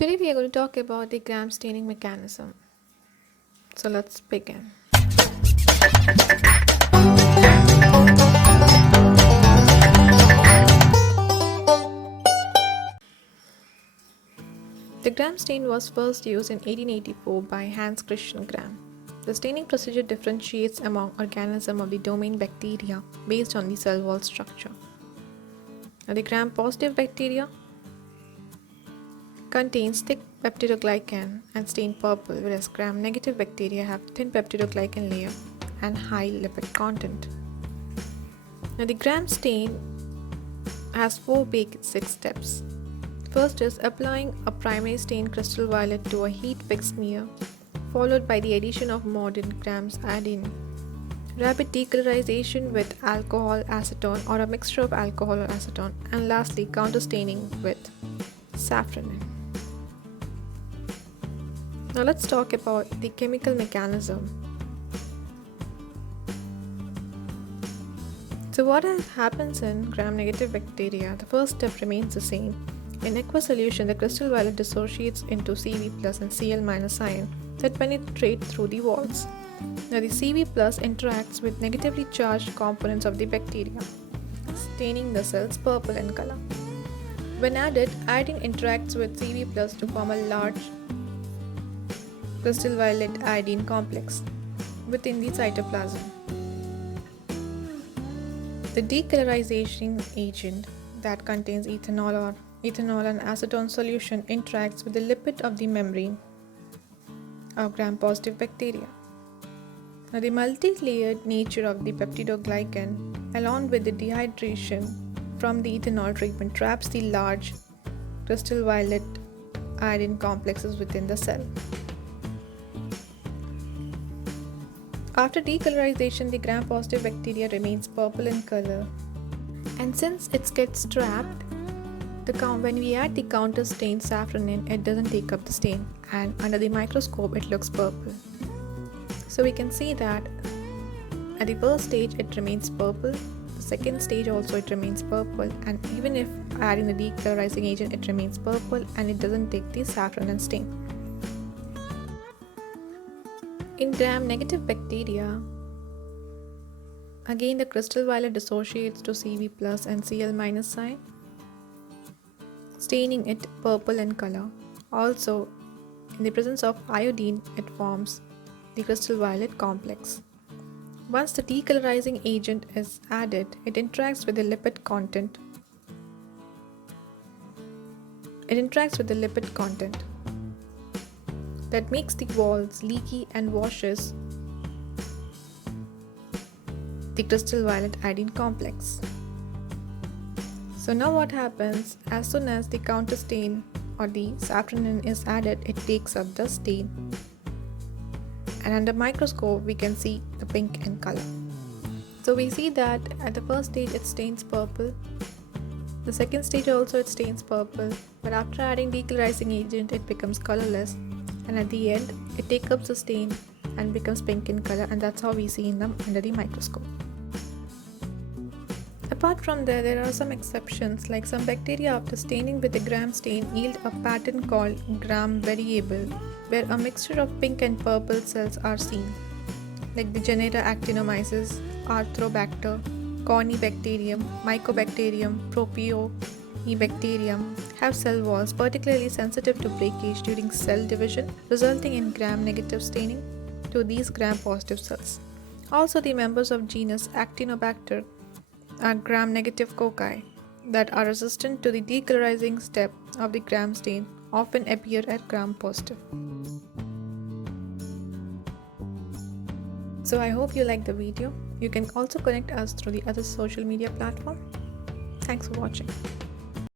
Today we are going to talk about the gram staining mechanism. So let's begin. The gram stain was first used in 1884 by Hans Christian Gram. The staining procedure differentiates among organisms of the domain bacteria based on the cell wall structure. Now, the gram-positive bacteria contains thick peptidoglycan and stain purple, whereas gram-negative bacteria have thin peptidoglycan layer and high lipid content. Now, the gram stain has 4 basic steps. First is applying a primary stain crystal violet to a heat-fixed smear, followed by the addition of modern grams iodine. Rapid decolorization with alcohol acetone or a mixture of alcohol or acetone, and lastly counterstaining with safranin. Now let's talk about the chemical mechanism. So what happens in gram-negative bacteria? The first step remains the same. In aqueous solution, the crystal violet dissociates into Cv plus and Cl minus ion that penetrate through the walls. Now the Cv plus interacts with negatively charged components of the bacteria, staining the cells purple in color. When added, iodine interacts with Cv plus to form a large crystal violet iodine complex within the cytoplasm. The decolorization agent that contains ethanol and acetone solution interacts with the lipid of the membrane of gram-positive bacteria. Now, the multi-layered nature of the peptidoglycan, along with the dehydration from the ethanol treatment, traps the large crystal violet iodine complexes within the cell. After decolorization, the gram-positive bacteria remains purple in color, and since it gets trapped, when we add the counter stain safranin, it doesn't take up the stain, and under the microscope it looks purple. So we can see that at the first stage it remains purple, the second stage also it remains purple, and even if adding the decolorizing agent it remains purple and it doesn't take the safranin stain. In gram-negative bacteria, again the crystal violet dissociates to Cv plus and Cl minus ion, staining it purple in color. Also, in the presence of iodine, it forms the crystal violet complex. Once the decolorizing agent is added, it interacts with the lipid content. That makes the walls leaky and washes the crystal violet iodine complex. So now what happens, as soon as the counter stain or the safranin is added, it takes up the stain, and under microscope we can see the pink in color. So we see that at the first stage it stains purple, the second stage also it stains purple, but after adding decolorizing agent it becomes colorless, and at the end it takes up the stain and becomes pink in color, and that's how we see in them under the microscope. Apart from there are some exceptions, like some bacteria after staining with a gram stain yield a pattern called gram variable, where a mixture of pink and purple cells are seen, like the genera Actinomyces, Arthrobacter, Corynebacterium, Mycobacterium, Propionibacterium have cell walls particularly sensitive to breakage during cell division, resulting in gram-negative staining to these gram-positive cells. Also, the members of genus Actinobacter are gram-negative cocci that are resistant to the decolorizing step of the gram stain, often appear at gram-positive. So I hope you liked the video. You can also connect us through the other social media platform. Thanks for watching.